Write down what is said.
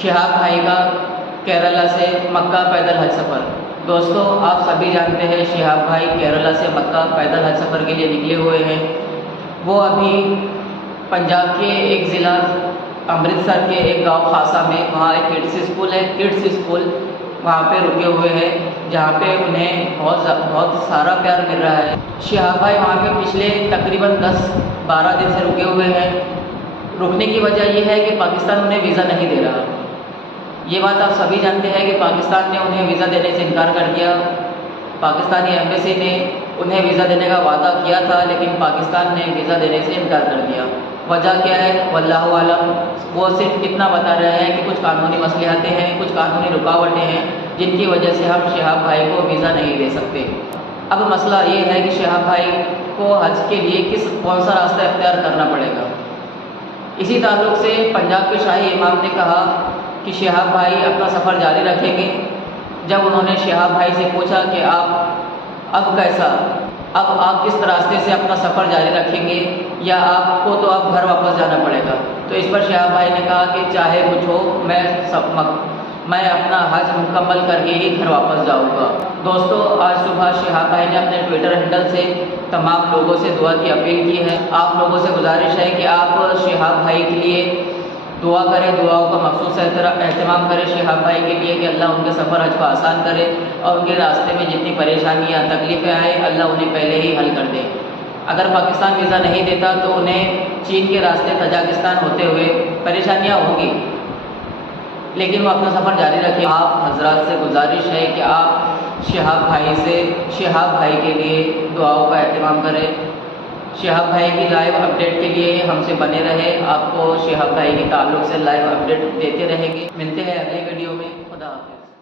شہاب بھائی کا کیرلا سے مکہ پیدل حج سفر۔ دوستوں، آپ سبھی جانتے ہیں شہاب بھائی کیرلا سے مکہ پیدل حج سفر کے لیے نکلے ہوئے ہیں۔ وہ ابھی پنجاب کے ایک ضلع امرتسر کے ایک گاؤں خاصا میں، وہاں ایک کڈس اسکول وہاں پہ رکے ہوئے ہیں، جہاں پہ انہیں بہت سارا پیار مل رہا ہے۔ شہاب بھائی وہاں پہ پچھلے تقریباً 10-12 دن سے رکے ہوئے ہیں۔ رکنے کی وجہ یہ ہے کہ پاکستان انہیں ویزا نہیں دے رہا۔ یہ بات آپ سبھی جانتے ہیں کہ پاکستان نے انہیں ویزا دینے سے انکار کر دیا۔ پاکستانی ایمبیسی نے انہیں ویزا دینے کا وعدہ کیا تھا، لیکن پاکستان نے ویزا دینے سے انکار کر دیا۔ وجہ کیا ہے واللہ عالم۔ وہ صرف اتنا بتا رہے ہیں کہ کچھ قانونی مصلحتیں ہیں، کچھ قانونی رکاوٹیں ہیں، جن کی وجہ سے ہم شہاب بھائی کو ویزا نہیں دے سکتے۔ اب مسئلہ یہ ہے کہ شہاب بھائی کو حج کے لیے کون سا راستہ اختیار کرنا پڑے گا۔ اسی تعلق سے پنجاب کے شاہی امام نے کہا کہ شہاب بھائی اپنا سفر جاری رکھیں گے۔ جب انہوں نے شہاب بھائی سے پوچھا کہ اب آپ کس راستے سے اپنا سفر جاری رکھیں گے، یا آپ کو تو اب گھر واپس جانا پڑے گا، تو اس پر شہاب بھائی نے کہا کہ چاہے کچھ ہو، میں اپنا حج مکمل کر کے ہی گھر واپس جاؤں گا۔ دوستوں، آج صبح شہاب بھائی نے اپنے ٹویٹر ہینڈل سے تمام لوگوں سے دعا کی اپیل کی ہے۔ آپ لوگوں سے گزارش ہے کہ آپ شہاب بھائی کے لیے دعا کریں، دعاؤں کا مخصوص اہتمام کریں شہاب بھائی کے لیے کہ اللہ ان کے سفر حج کو آسان کرے، اور ان کے راستے میں جتنی پریشانیاں تکلیفیں آئیں اللہ انہیں پہلے ہی حل کر دے۔ اگر پاکستان ویزا نہیں دیتا تو انہیں چین کے راستے تاجکستان ہوتے ہوئے پریشانیاں ہوں گی، لیکن وہ اپنا سفر جاری رکھیں۔ آپ حضرات سے گزارش ہے کہ آپ شہاب بھائی کے لیے دعاؤں کا اہتمام کریں۔ شہاب بھائی کی لائیو اپڈیٹ کے لیے ہم سے بنے رہے، آپ کو شہاب بھائی کے تعلق سے لائیو اپڈیٹ دیتے رہیں گے۔ ملتے ہیں اگلی ویڈیو میں۔ خدا حافظ۔